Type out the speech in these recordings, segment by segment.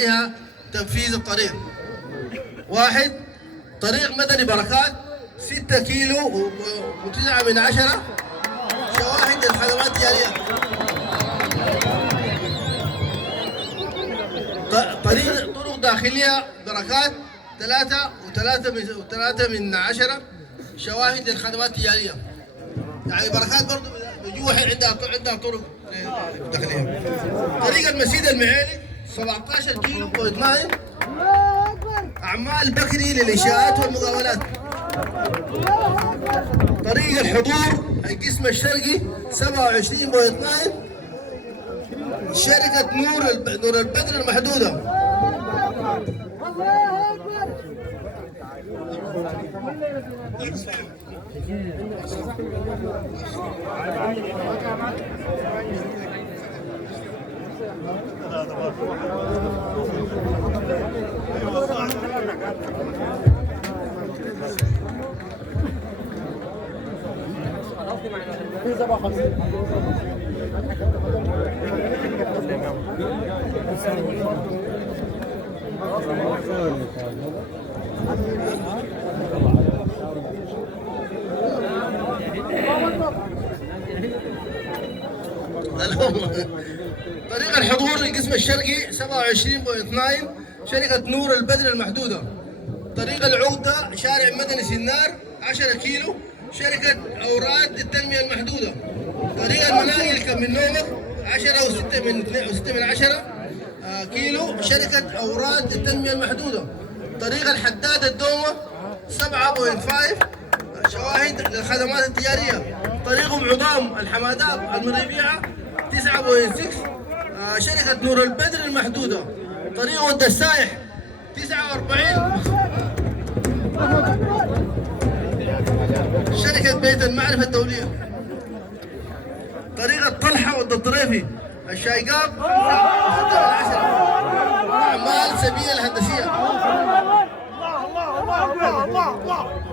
عليها تنفيذ الطريق. واحد، طريق مدني بركات 6 كيلو و9 من 10 شواهد الخدمات التجارية. طرق داخلية بركات 3 من 10 شواهد للخدمات التجارية. يعني بركات برضه جوا عندها طرق داخلية. طريق المسيد المعيلي 17 كيلو و8 أعمال بكري للإنشاءات والمقاولات. طريق الحضور القسم الشرقي 27.2 شركة نور البدر المحدودة. طريق الحضور القسم الشرقي 27.2 شركة نور البدر المحدودة. طريق العودة شارع مدني سنار 10 كيلو شركة أوراد للتنمية المحدودة. طريق المناقل كم من نومك 10 و6 من 10 كيلو شركة أوراد للتنمية المحدودة. طريق الحداد الدومة 7.5 شواهد للخدمات التجارية. طريق عظام الحمادات المريبيعة 9.6 شركة نور البدر المحدودة. طريق ود السايح 49 شركة بيت المعرفة الدولية. طريق الطلحة ود الطريفي الشايقاب 6 من 10 أعمال سبيل الهندسية.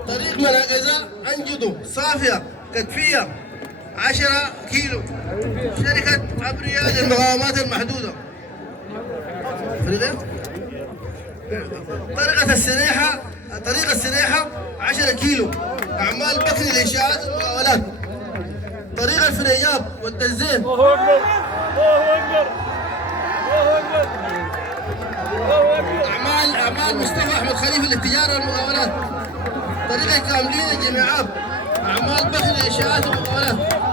طريق مناقزة أنجدو صافية كتفية 10 كيلو شركة أبرياء للمقاومات المحدودة. طريق السريحة 10 كيلو أعمال بكري للإنشاءات والمقاولات. طريق الفريجاب والدزين أعمال مصطفى أحمد خليفة للتجارة والمقاولات. طريق الكاملين الجامعات أعمال بكري للإنشاءات والمقاولات.